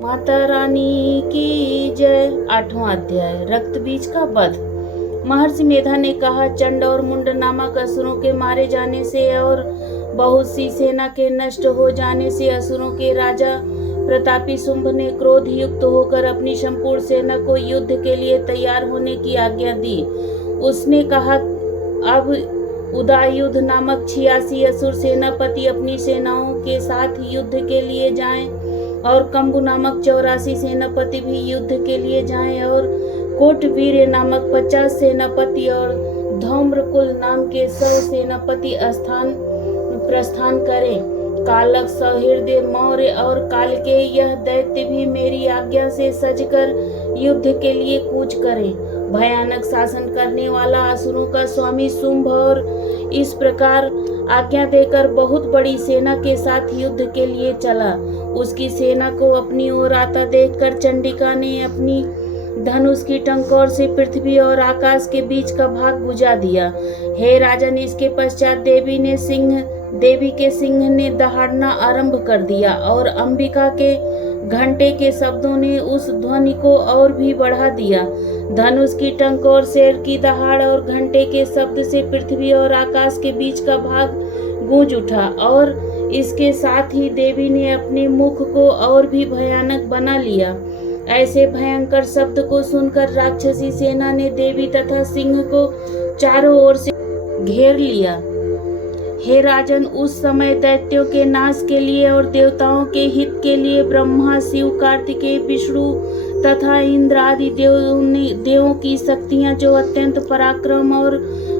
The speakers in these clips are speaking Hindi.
माता रानी की जय। 8वां अध्याय रक्त बीज का वध। महर्षि मेधा ने कहा, चंड और मुंड नामक असुरों के मारे जाने से और बहुत सी सेना के नष्ट हो जाने से असुरों के राजा प्रतापी शुंभ ने क्रोध युक्त होकर अपनी संपूर्ण सेना को युद्ध के लिए तैयार होने की आज्ञा दी। उसने कहा, अब उदायुध नामक 86 असुर सेनापति अपनी सेनाओं के साथ युद्ध के लिए जाएं और कंबु नामक 84 सेनापति भी युद्ध के लिए जाएं और कोटवीर्य नामक 50 सेनापति और धौम्रकुल नाम के 100 सेनापति प्रस्थान करें। कालक, सहृदय, मौर्य और काल के यह दैत्य भी मेरी आज्ञा से सजकर युद्ध के लिए कूच करें। भयानक शासन करने वाला असुरों का स्वामी शुंभ और इस प्रकार आज्ञा देकर बहुत बड़ी सेना के साथ युद्ध के लिए चला। उसकी सेना को अपनी ओर आता देखकर चंडिका ने अपनी धनुष की टंकोर से पृथ्वी और आकाश के बीच का भाग बुझा दिया। हे राजन, इसके पश्चात देवी के सिंह ने दहाड़ना आरंभ कर दिया और अंबिका के घंटे के शब्दों ने उस ध्वनि को और भी बढ़ा दिया। धनुष की टंकोर, शेर की दहाड़ और घंटे के शब्द से पृथ्वी और आकाश के बीच का भाग गूंज उठा और इसके साथ ही देवी ने अपने मुख को और भी भयानक बना लिया। ऐसे भयंकर शब्द को सुनकर राक्षसी सेना ने देवी तथा सिंह को चारों ओर से घेर लिया। हे राजन, उस समय दैत्यों के नाश के लिए और देवताओं के हित के लिए ब्रह्मा, शिव, कार्तिकेय, विष्णु तथा इंद्र आदि देवों की शक्तियां जो अत्यंत पराक्रम और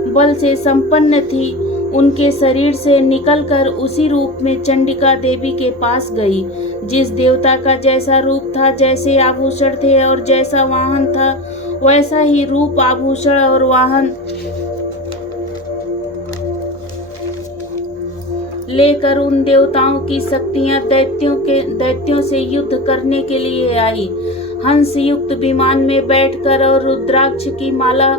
बल से संपन्न थी, उनके शरीर से निकलकर उसी रूप में चंडिका देवी के पास गई। जिस देवता का जैसा रूप था, जैसे आभूषण थे और जैसा वाहन था, वैसा ही रूप, आभूषण और वाहन लेकर उन देवताओं की शक्तियां दैत्यों से युद्ध करने के लिए आई। हंस युक्त विमान में बैठकर और रुद्राक्ष की माला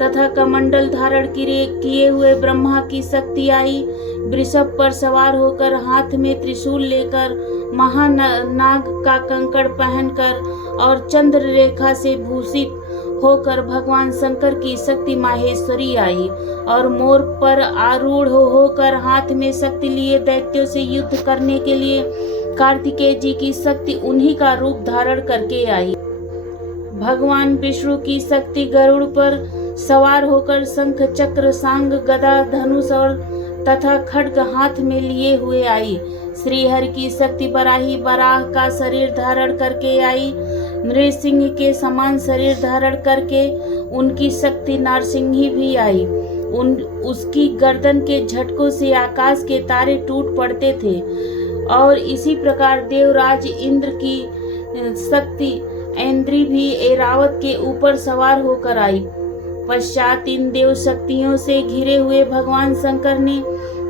तथा कमंडल धारण किए हुए ब्रह्मा की शक्ति आई। वृषभ पर सवार होकर, हाथ में त्रिशूल लेकर, महानाग का कंकड़ पहनकर और चंद्र रेखा से भूषित होकर भगवान शंकर की शक्ति माहेश्वरी आई और मोर पर आरूढ़ होकर हाथ में शक्ति लिए दैत्यों से युद्ध करने के लिए कार्तिकेय जी की शक्ति उन्हीं का रूप धारण करके आई। भगवान विष्णु की शक्ति गरुड़ पर सवार होकर शंख, चक्र, सांग, गदा, धनुष और तथा खड्ग हाथ में लिए हुए आई। श्रीहरि की शक्ति बराही बराह का शरीर धारण करके आई। नृसिंह के समान शरीर धारण करके उनकी शक्ति नारसिंही भी आई। उसकी गर्दन के झटकों से आकाश के तारे टूट पड़ते थे और इसी प्रकार देवराज इंद्र की शक्ति ऐन्द्री भी ऐरावत के ऊपर सवार होकर आई। पश्चात इन देव शक्तियों से घिरे हुए भगवान शंकर ने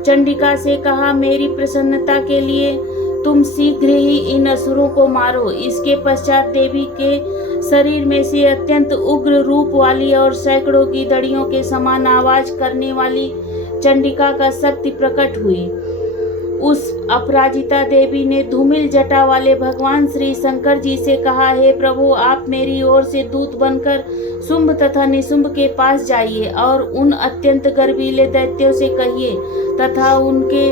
चंडिका से कहा, मेरी प्रसन्नता के लिए तुम शीघ्र ही इन असुरों को मारो। इसके पश्चात देवी के शरीर में से अत्यंत उग्र रूप वाली और सैकड़ों की दड़ियों के समान आवाज करने वाली चंडिका का शक्ति प्रकट हुई। उस अपराजिता देवी ने धूमिल जटा वाले भगवान श्री शंकर जी से कहा, हे प्रभु, आप मेरी ओर से दूत बनकर शुंभ तथा निशुंभ के पास जाइए और उन अत्यंत गर्वीले दैत्यों से कहिए तथा उनके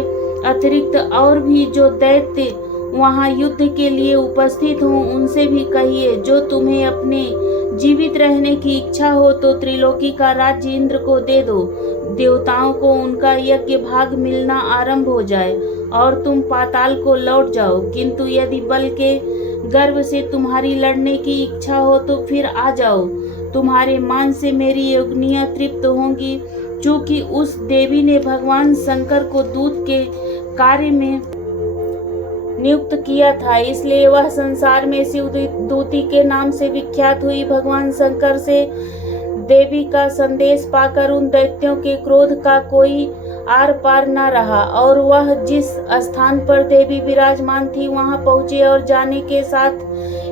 अतिरिक्त और भी जो दैत्य वहां युद्ध के लिए उपस्थित हों, उनसे भी कहिए, जो तुम्हें अपने जीवित रहने की इच्छा हो तो त्रिलोकी का राज्य इंद्र को दे दो। देवताओं को उनका यज्ञ भाग मिलना आरंभ हो जाए और तुम पाताल को लौट जाओ। किंतु यदि बल के गर्व से तुम्हारी लड़ने की इच्छा हो तो फिर आ जाओ। तुम्हारे मान से मेरी योगिनियां तृप्त होंगी। चूंकि उस देवी ने भगवान शंकर को दूत के कार्य में नियुक्त किया था, इसलिए वह संसार में शिव दूती के नाम से विख्यात हुई। भगवान शंकर से देवी का संदेश पाकर उन दैत्यों के क्रोध का कोई आर पार न रहा और वह जिस स्थान पर देवी विराजमान थी वहां पहुंचे और जाने के साथ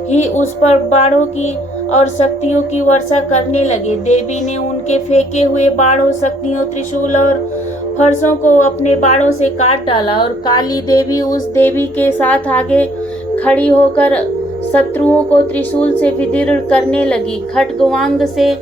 ही उस पर बाणों की और शक्तियों की वर्षा करने लगे। देवी ने उनके फेंके हुए बाणों, शक्तियों, त्रिशूल और फरसों को अपने बाणों से काट डाला और काली देवी उस देवी के साथ आगे खड़ी होकर शत्रुओं को त्रिशूल से विदीर्ण करने लगी, खड्गवांग से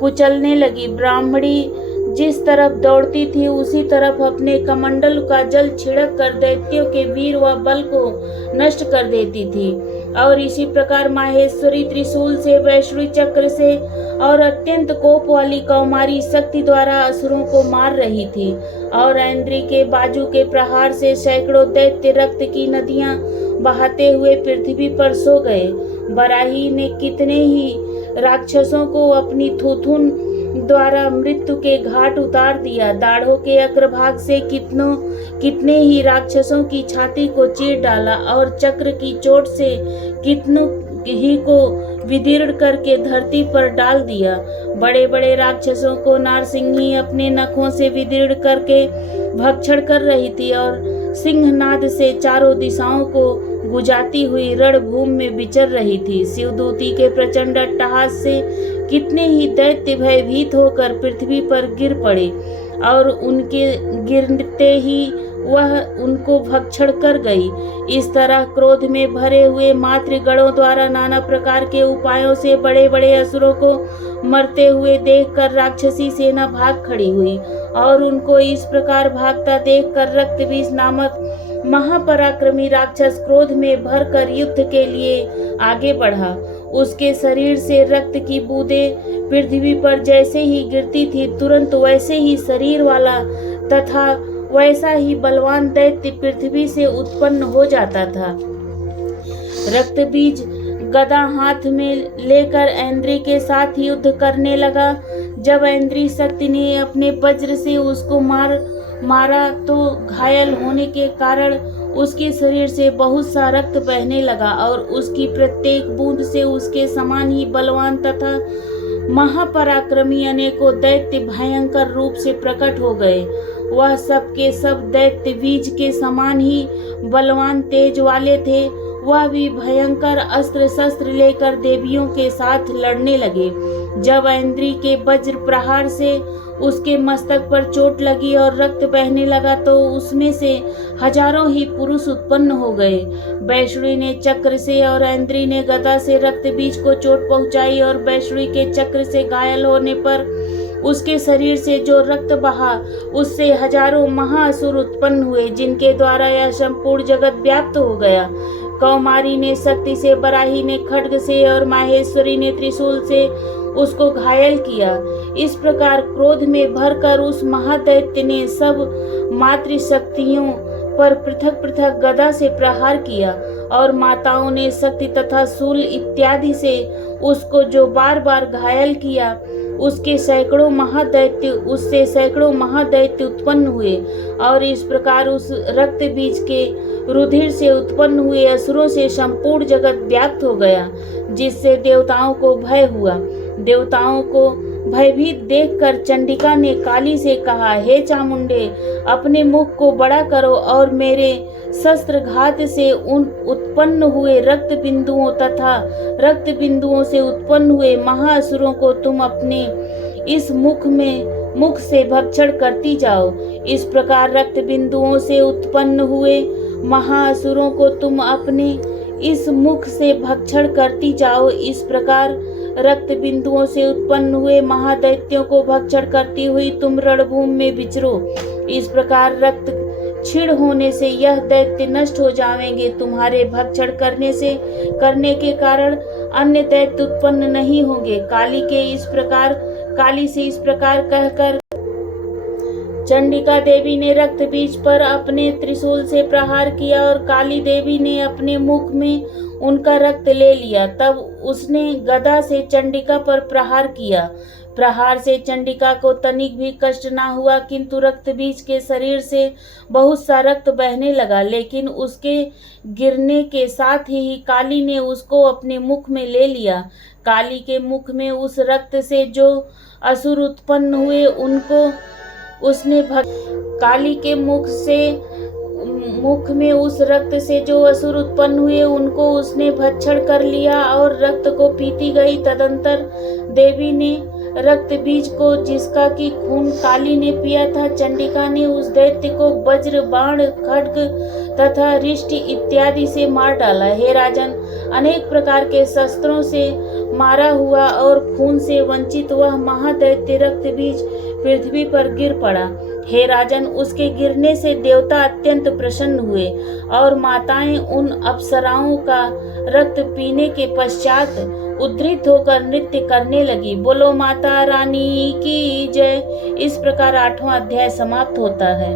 कुचलने लगी। ब्राह्मणी जिस तरफ दौड़ती थी उसी तरफ अपने कमंडल का जल छिड़क कर दैत्यों के वीर व बल को नष्ट कर देती थी। और इसी प्रकार माहेश्वरी त्रिशूल से, वैष्णवी चक्र से और अत्यंत कोप वाली कौमारी शक्ति द्वारा असुरों को मार रही थी। और ऐन्द्री के बाजू के प्रहार से सैकड़ों दैत्य रक्त की नदियां बहाते हुए पृथ्वी पर सो गए। बराही ने कितने ही राक्षसों को अपनी थूथुन द्वारा मृत्यु के घाट उतार दिया। दाढ़ों के अग्रभाग से कितने ही राक्षसों की छाती को चीर डाला और चक्र की चोट से कितनों ही को विदीर्ण करके धरती पर डाल दिया। बड़े बड़े राक्षसों को नारसिंही अपने नखों से विदीर्ण करके भक्षण कर रही थी और सिंहनाद से चारों दिशाओं को गुजाती हुई रणभूमि में विचर रही थी। शिवदूती के प्रचंड अट्टहास से कितने ही दैत्य भयभीत होकर पृथ्वी पर गिर पड़े और उनके गिरते ही वह उनको भक्षण कर गई। इस तरह क्रोध में भरे हुए मातृगणों द्वारा नाना प्रकार के उपायों से बड़े बड़े असुरों को मरते हुए देखकर राक्षसी सेना भाग खड़ी हुई। और उनको इस प्रकार भागता देखकर रक्तबीज नामक महापराक्रमी राक्षस क्रोध में भरकर युद्ध के लिए आगे बढ़ा। उसके शरीर से रक्त की बूंदें पृथ्वी पर जैसे ही गिरती थी, तुरंत वैसे ही शरीर वाला तथा वैसा ही बलवान दैत्य पृथ्वी से उत्पन्न हो जाता था। रक्तबीज गदा हाथ में लेकर ऐन्द्री के साथ युद्ध करने लगा। जब ऐन्द्री शक्ति ने अपने वज्र से उसको मारा तो घायल होने के कारण उसके शरीर से बहुत सा रक्त बहने लगा और उसकी प्रत्येक बूंद से उसके समान ही बलवान तथा महापराक्रमी अनेकों दैत्य भयंकर रूप से प्रकट हो गए। वह सब के सब दैत्य बीज के समान ही बलवान तेज वाले थे। वह भी भयंकर अस्त्र शस्त्र लेकर देवियों के साथ लड़ने लगे। जब ऐन्द्री के वज्र प्रहार से उसके मस्तक पर चोट लगी और रक्त बहने लगा तो उसमें से हजारों ही पुरुष उत्पन्न हो गए। वैष्णवी ने चक्र से और ऐन्द्री ने गदा से रक्त बीज को चोट पहुंचाई और वैष्णवी के चक्र से घायल होने पर उसके शरीर से जो रक्त बहा उससे हजारों महाअसुर उत्पन्न हुए, जिनके द्वारा यह संपूर्ण जगत व्याप्त हो गया। कौमारी ने शक्ति से, बराही ने खड्ग से और माहेश्वरी ने त्रिशूल से उसको घायल किया। इस प्रकार क्रोध में भरकर उस महादैत्य ने सब मातृशक्तियों पर पृथक पृथक गदा से प्रहार किया और माताओं ने शक्ति तथा शूल इत्यादि से उसको जो बार बार घायल किया। उससे सैकड़ों महादैत्य उत्पन्न हुए और इस प्रकार उस रक्त बीज के रुधिर से उत्पन्न हुए असुरों से संपूर्ण जगत व्याप्त हो गया, जिससे देवताओं को भय हुआ। देवताओं को भयभीत देखकर चंडिका ने काली से कहा, हे चामुंडे, अपने मुख को बड़ा करो और मेरे शस्त्र घात से उन उत्पन्न हुए रक्त बिंदुओं तथा रक्त बिंदुओं से उत्पन्न हुए महाअसुरों को तुम अपने इस मुख से भक्षण करती जाओ। इस प्रकार रक्त बिंदुओं से उत्पन्न हुए महाअसुरों को तुम अपने इस मुख से भक्षण करती जाओ। इस प्रकार रक्त बिंदुओं से उत्पन्न हुए महादैत्यों को भक्षण करती हुई तुम रणभूमि में विचरो। इस प्रकार रक्त क्षीण होने से यह दैत्य नष्ट हो जाएंगे। तुम्हारे भक्षण करने के कारण अन्य दैत्य उत्पन्न नहीं होंगे। काली से इस प्रकार कहकर चंडिका देवी ने रक्त बीज पर अपने त्रिशूल से प्रहार किया और काली देवी ने अपने मुख में उनका रक्त ले लिया। तब उसने गदा से चंडिका पर प्रहार किया। प्रहार से चंडिका को तनिक भी कष्ट ना हुआ, किंतु रक्त बीज के शरीर से बहुत सा रक्त बहने लगा। लेकिन उसके गिरने के साथ ही काली ने उसको अपने मुख में ले लिया। काली के मुख में उस रक्त से जो असुर उत्पन्न हुए उनको उसने काली के मुख में उस रक्त से जो असुर उत्पन्न हुए उनको उसने भक्षण कर लिया और रक्त को पीती गई। तदंतर देवी ने रक्त बीज को, जिसका की खून काली ने पिया था, चंडिका ने उस दैत्य को वज्र, बाण, खड्ग तथा रिष्टि इत्यादि से मार डाला। हे राजन, अनेक प्रकार के शस्त्रों से मारा हुआ और खून से वंचित वह महादैत्य रक्त बीज पृथ्वी पर गिर पड़ा। हे राजन, उसके गिरने से देवता अत्यंत प्रसन्न हुए और माताएं उन अप्सराओं का रक्त पीने के पश्चात उद्धृत होकर नृत्य करने लगी। बोलो माता रानी की जय। इस प्रकार 8वां अध्याय समाप्त होता है।